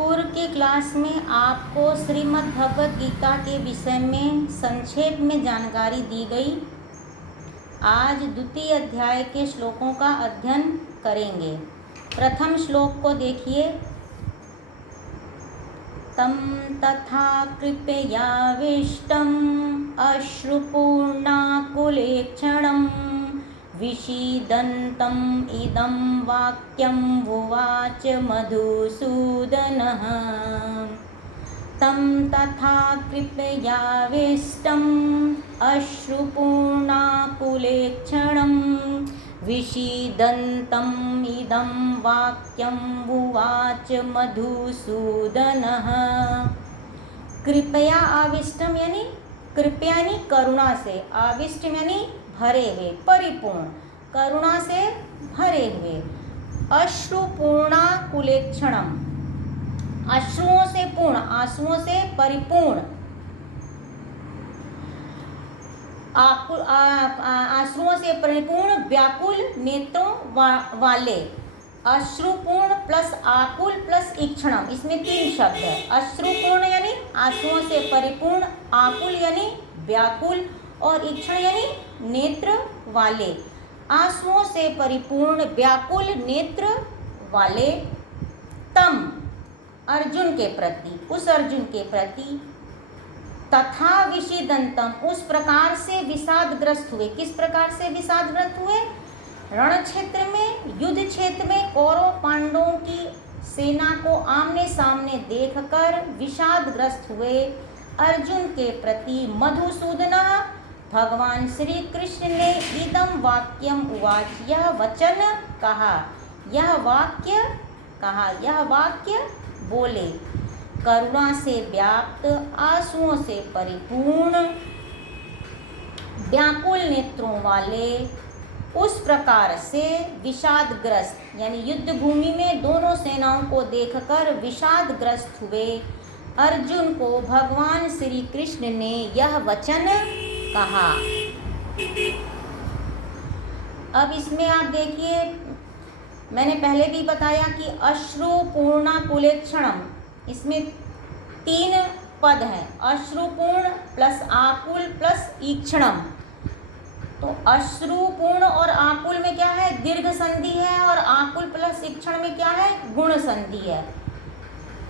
पूर्व की क्लास में आपको श्रीमद् भगवद गीता के विषय में संक्षेप में जानकारी दी गई। आज द्वितीय अध्याय के श्लोकों का अध्ययन करेंगे। प्रथम श्लोक को देखिए। तं तथा कृपयाविष्टम् अश्रुपूर्णाकुलेक्षणं विषीदन्तम् इदं वाक्यं उवाच मधुसूदनः। तं तथा कृपयाविष्टम् अश्रुपूर्णाकुलेक्षणं विषीदन्तम् इदं वाक्यं उवाच मधुसूदनः। कृपया आविष्टम यानी कृपया यानी करुणा से, आविष्टम यानी भरे हुए, परिपूर्ण, करुणा से भरे हुए। अश्रुपूर्णाकुलेक्षणम, अश्रुओं से पूर्ण, आंसुओं से परिपूर्ण, आंसुओं से परिपूर्ण, व्याकुल नेत्रों वाले। अश्रुपूर्ण प्लस आकुल प्लस ईक्षणम, इसमें 3 शब्द है। अश्रुपूर्ण यानी आंसुओं से परिपूर्ण, आकुल यानी व्याकुल और ईक्षण यानी नेत्र वाले। आंसुओं से परिपूर्ण, व्याकुल नेत्र वाले। तम अर्जुन के प्रति, उस अर्जुन के प्रति। तथा विषीदंतम, उस प्रकार से विषादग्रस्त हुए। किस प्रकार से विषादग्रस्त हुए? रण क्षेत्र में, युद्ध क्षेत्र में कौरव पांडवों की सेना को आमने सामने देखकर विषादग्रस्त हुए अर्जुन के प्रति मधुसूदना भगवान श्री कृष्ण ने इदम वाक्यम उवाच, यह वचन कहा, यह वाक्य बोले। करुणा से व्याप्त, आंसुओं से परिपूर्ण, व्याकुल नेत्रों वाले, उस प्रकार से विषादग्रस्त यानी युद्ध भूमि में दोनों सेनाओं को देखकर विषादग्रस्त हुए अर्जुन को भगवान श्री कृष्ण ने यह वचन कहा। अब इसमें आप देखिए, मैंने पहले भी बताया कि अश्रुपूर्णाकुलेक्षणम, इसमें 3 पद हैं। अश्रुपूर्ण प्लस आकुल प्लस ईक्षणम। तो अश्रुपूर्ण और आकुल में क्या है? दीर्घ संधि है, और आकुल प्लस ईक्षण में क्या है? गुण संधि है।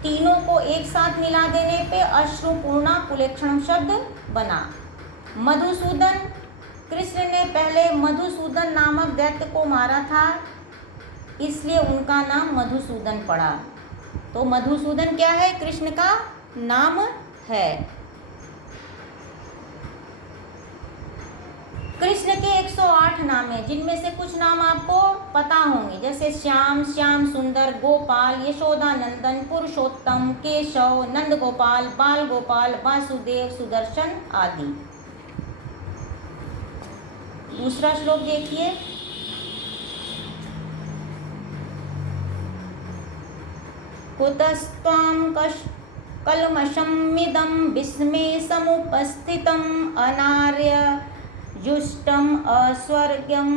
तीनों को एक साथ मिला देने पे अश्रुपूर्णाकुलेक्षणम शब्द बना। मधुसूदन, कृष्ण ने पहले मधुसूदन नामक दैत्य को मारा था, इसलिए उनका नाम मधुसूदन पड़ा। तो मधुसूदन क्या है? कृष्ण का नाम है। कृष्ण के 108 नाम हैं, जिनमें से कुछ नाम आपको पता होंगे, जैसे श्याम, श्याम सुंदर, गोपाल, यशोदा नंदन, पुरुषोत्तम, केशव, नंद गोपाल, बाल गोपाल, वासुदेव, सुदर्शन आदि। दूसरा श्लोक देखिए। कुतस्त्वां कल्मषमिदं विस्मे समुपस्थितम् अनार्य जुष्टम अस्वर्ग्यम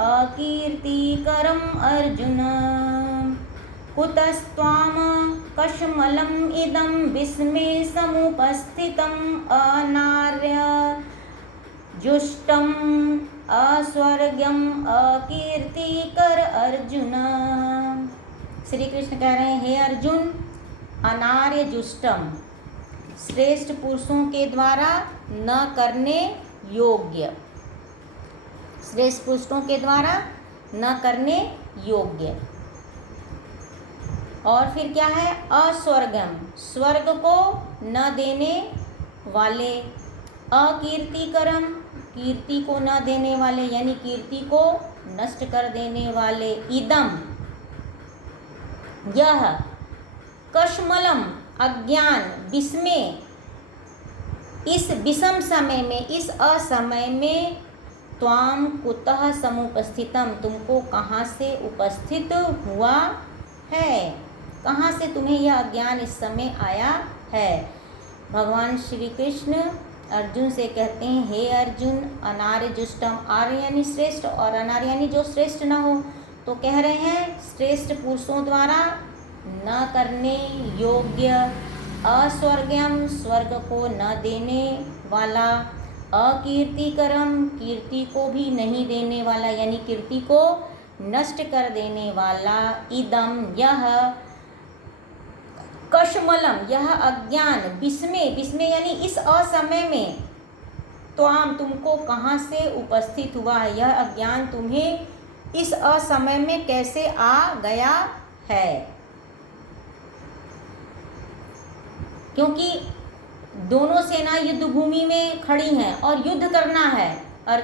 अकीर्तिकरम अर्जुन। कुतस्त्वाम कश्मलम इदं विस्मे समुपस्थितम अनार्य जुष्टम अस्वर्ग्यम अकीर्तिकर अर्जुन। श्री कृष्ण कह रहे हैं, हे अर्जुन, अनार्य जुष्टम, श्रेष्ठ पुरुषों के द्वारा न करने योग्य, श्रेष्ठ पुरुषों के द्वारा न करने योग्य। और फिर क्या है? अस्वर्गम, स्वर्ग को न देने वाले। अकीर्तिकरम, कीर्ति को न देने वाले, यानी कीर्ति को नष्ट कर देने वाले। इदम, यह, कश्मलम, अज्ञान, विस्मय, इस विषम समय में, इस असमय में, त्वाम कुतः समुपस्थितम, तुमको कहाँ से उपस्थित हुआ है, कहाँ से तुम्हें यह अज्ञान इस समय आया है। भगवान श्री कृष्ण अर्जुन से कहते हैं, हे अर्जुन, अनार्य जुष्टम, आर्य यानी श्रेष्ठ और अनार्य यानी जो श्रेष्ठ न हो। तो कह रहे हैं श्रेष्ठ पुरुषों द्वारा न करने योग्य, अस्वर्ग्यम स्वर्ग को न देने वाला, अकीर्तिकरम कीर्ति को भी नहीं देने वाला यानी कीर्ति को नष्ट कर देने वाला, इदम यह, कशमलम यह अज्ञान, विस्मय, विस्मय यानी इस असमय में, त्वाम तुमको कहाँ से उपस्थित हुआ है, यह अज्ञान तुम्हें इस असमय में कैसे आ गया है। क्योंकि दोनों सेना युद्ध भूमि में खड़ी हैं और युद्ध करना है, और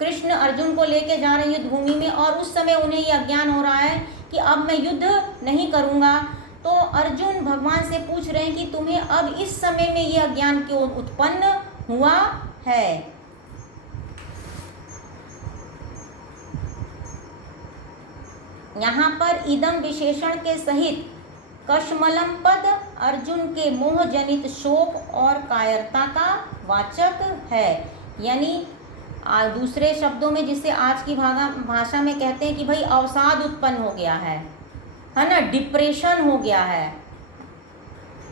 कृष्ण अर्जुन को लेके जा रहे हैं युद्ध भूमि में, और उस समय उन्हें ये अज्ञान हो रहा है कि अब मैं युद्ध नहीं करूँगा। तो अर्जुन भगवान से पूछ रहे हैं कि तुम्हें अब इस समय में ये अज्ञान क्यों उत्पन्न हुआ है। यहाँ पर इदम विशेषण के सहित कशमलम पद अर्जुन के मोह जनित शोक और कायरता का वाचक है। यानी दूसरे शब्दों में जिसे आज की भाषा में कहते हैं कि भाई अवसाद उत्पन्न हो गया है ना, डिप्रेशन हो गया है।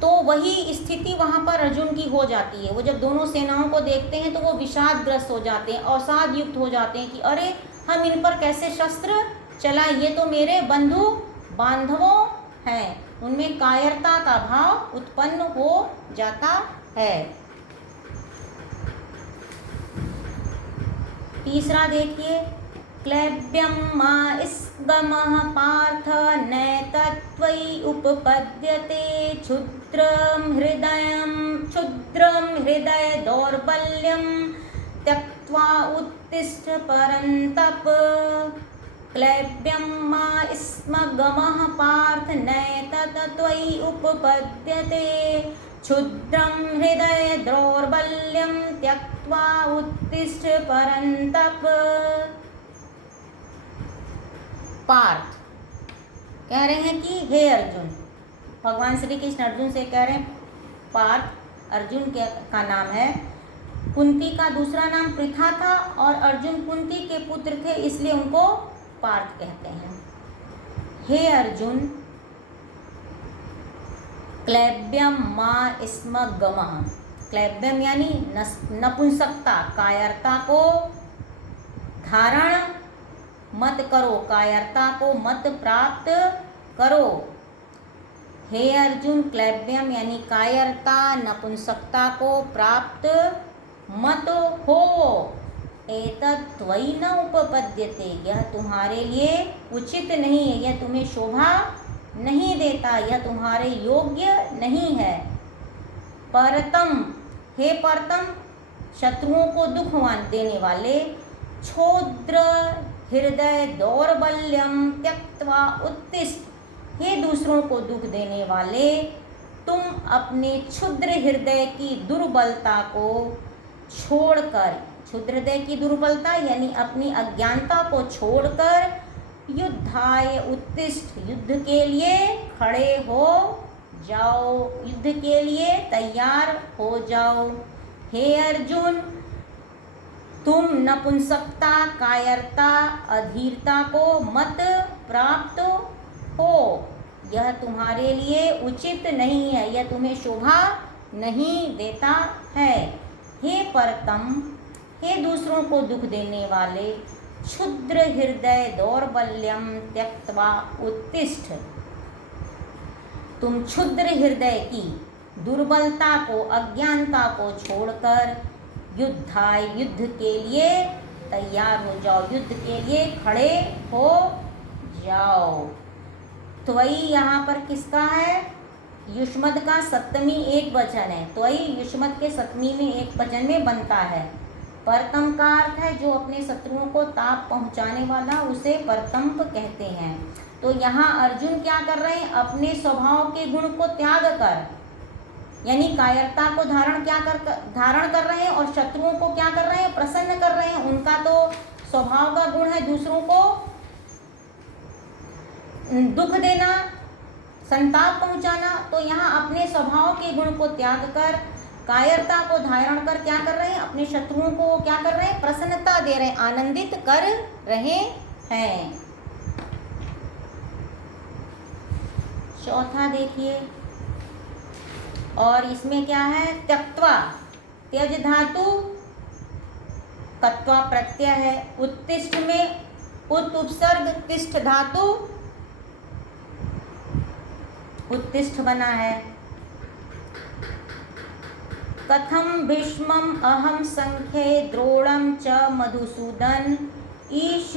तो वही स्थिति वहाँ पर अर्जुन की हो जाती है। वो जब दोनों सेनाओं को देखते हैं तो वो विषादग्रस्त हो जाते हैं, अवसाद युक्त हो जाते हैं कि अरे हम इन पर कैसे शस्त्र चलाएं, ये तो मेरे बंधु बांधवों हैं। उनमें कायरता का भाव उत्पन्न हो जाता है। तीसरा देखिए, क्लैब्यम मा स्गमः पार्थ नैतत्त्वयि उपपद्यते, क्षुद्रं हृदय दौर्बल्यं त्यक्त्वा उत्तिष्ठ परन्तप। क्लैब्यं मा स्मगमः पार्थ नैतत्त्वयि उपपद्यते, क्षुद्रं हृदय दौर्बल्यं त्यक्त्वा उत्तिष्ठ परन्तप। पार्थ कह रहे हैं कि हे अर्जुन, भगवान श्री कृष्ण अर्जुन से कह रहे हैं, पार्थ अर्जुन का नाम है, कुंती का दूसरा नाम पृथा था और अर्जुन कुंती के पुत्र थे, इसलिए उनको पार्थ कहते हैं। हे अर्जुन, क्लैब्यम मा स्म गमः, क्लैब्यम यानी नपुंसकता, कायरता को धारण मत करो, कायरता को मत प्राप्त करो। हे अर्जुन, क्लैब्यम यानी कायरता, नपुंसकता को प्राप्त मत हो। एतत् त्वयि न उपपद्यते, यह तुम्हारे लिए उचित नहीं है, यह तुम्हें शोभा नहीं देता, यह तुम्हारे योग्य नहीं है। परतम, हे परतम, शत्रुओं को दुख देने वाले, क्षुद्र हृदय दौर्बल्यम त्यक्त्वा उत्तिष्ठ, हे दूसरों को दुख देने वाले, तुम अपने क्षुद्र हृदय की दुर्बलता को छोड़कर, क्षुद्र हृदय की दुर्बलता यानी अपनी अज्ञानता को छोड़कर, युद्धाय उत्तिष्ठ, युद्ध के लिए खड़े हो जाओ, युद्ध के लिए तैयार हो जाओ। हे अर्जुन, तुम नपुंसकता, कायरता, अधीरता को मत प्राप्त हो, यह तुम्हारे लिए उचित नहीं है, यह तुम्हें शोभा नहीं देता है। हे परतम, हे दूसरों को दुख देने वाले, क्षुद्र हृदय दौर्बल्यम त्यक्त्वा उत्तिष्ठ, तुम क्षुद्र हृदय की दुर्बलता को, अज्ञानता को छोड़कर युद्धाय, युद्ध के लिए तैयार हो जाओ, युद्ध के लिए खड़े हो जाओ। त्वयि यहाँ पर किसका है? युष्मद का सप्तमी एक वचन है। त्वयि युष्मद के सप्तमी में एक वचन में बनता है। परतम का अर्थ है जो अपने शत्रुओं को ताप पहुँचाने वाला, उसे परतम्प कहते हैं। तो यहाँ अर्जुन क्या कर रहे हैं? अपने स्वभाव के गुण को त्याग कर, यानी कायरता को धारण कर रहे हैं और शत्रुओं को क्या कर रहे हैं? प्रसन्न कर रहे हैं। उनका तो स्वभाव का गुण है दूसरों को दुख देना, संताप पहुंचाना। तो यहाँ अपने स्वभाव के गुण को त्याग कर, कायरता को धारण कर क्या कर रहे हैं? अपने शत्रुओं को क्या कर रहे हैं? प्रसन्नता दे रहे हैं, आनंदित कर रहे हैं। चौथा देखिए, और इसमें क्या है, त्यक्त्वा, त्यज धातु, कत्वा प्रत्यय है। उत्तिष्ठ में उत उपसर्ग, तिष्ठ धातु, उत्तिष्ठ बना है। कथम भीष्मम अहम संख्ये द्रोणम च मधुसूदन ईश